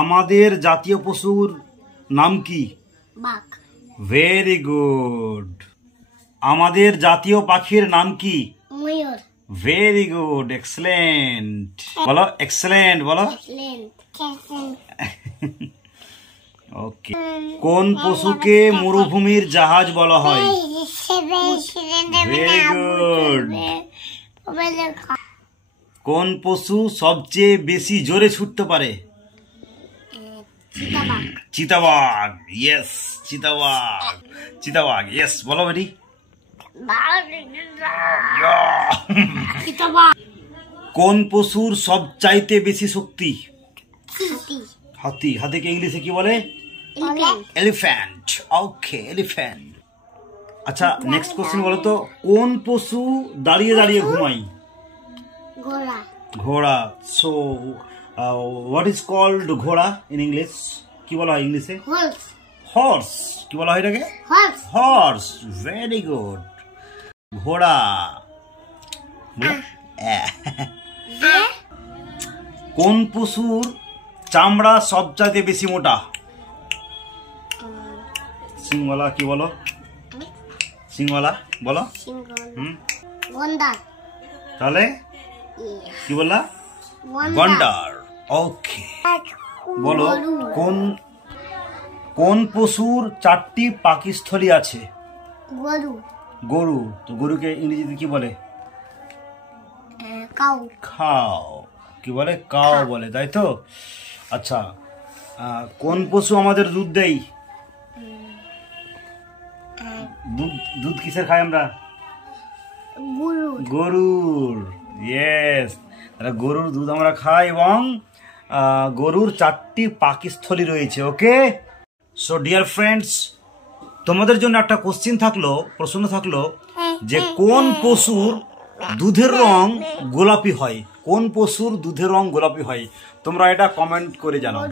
আমাদের জাতীয় পশুর নাম কি? বাঘ। Very good. আমাদের জাতীয় পাখির নাম কি? ময়ূর। Very good, excellent. বলো এক্সেলেন্ট, বলো। ওকে। কোন পশুকে মরুভূমির জাহাজ বলা হয়? Very good. কোন পশু সবচেয়ে বেশি জোরে ছুটতে পারে? চিতাবাঘ। ইয়েস, চিতাবাঘ। চিতাবাঘ, ইয়েস, বলো বেটি। কোন পশুর সবচাইতে বেশি শক্তি? হাতি। হাতিকে ইংলিশে কি বলে? এলিফ্যান্ট। ওকে, এলিফ্যান্ট। আচ্ছা, নেক্সট কোশ্চেন বলো তো, কোন পশু দাঁড়িয়ে দাঁড়িয়ে ঘুমায়? ঘোড়া। ঘোড়া। সো হোয়াট ইজ কল্ড ঘোড়া ইন ইংলিশ? কি বলা হয় ইংলিশে? হর্স। হর্স। কি বলা হয় এটাকে? হর্স। হর্স। Very good. ঘোড়া। কোন পশুর চামড়া সবচাইতে বেশি মোটা? সিংওয়ালা। কি বলো? সিংওয়ালা, বলো। গন্ডার। তাহলে কি বললা? গন্ডার। ওকে। বলো, কোন পশুর 4টি পাকস্থলী আছে? গরু। গরু। তো গরুকে ইংরেজিতে কি বলে? কাউ। খাও। কি বলে? কাও বলে, তাই তো? আচ্ছা, কোন পশু আমাদের দুধ দেয়? দুধ কিসের খাই আমরা? গরুর। ইয়েস, গরুর দুধ আমরা খাই এবং গরুর 4টি পাকস্থলী রয়েছে। ওকে। সো ডিয়ার ফ্রেন্ডস, তোমাদের জন্য একটা কোশ্চেন থাকলো, প্রশ্ন থাকলো যে কোন পশুর দুধের রং গোলাপি হয়? কোন পশুর দুধের রং গোলাপি হয়? তোমরা এটা কমেন্ট করে জানাও।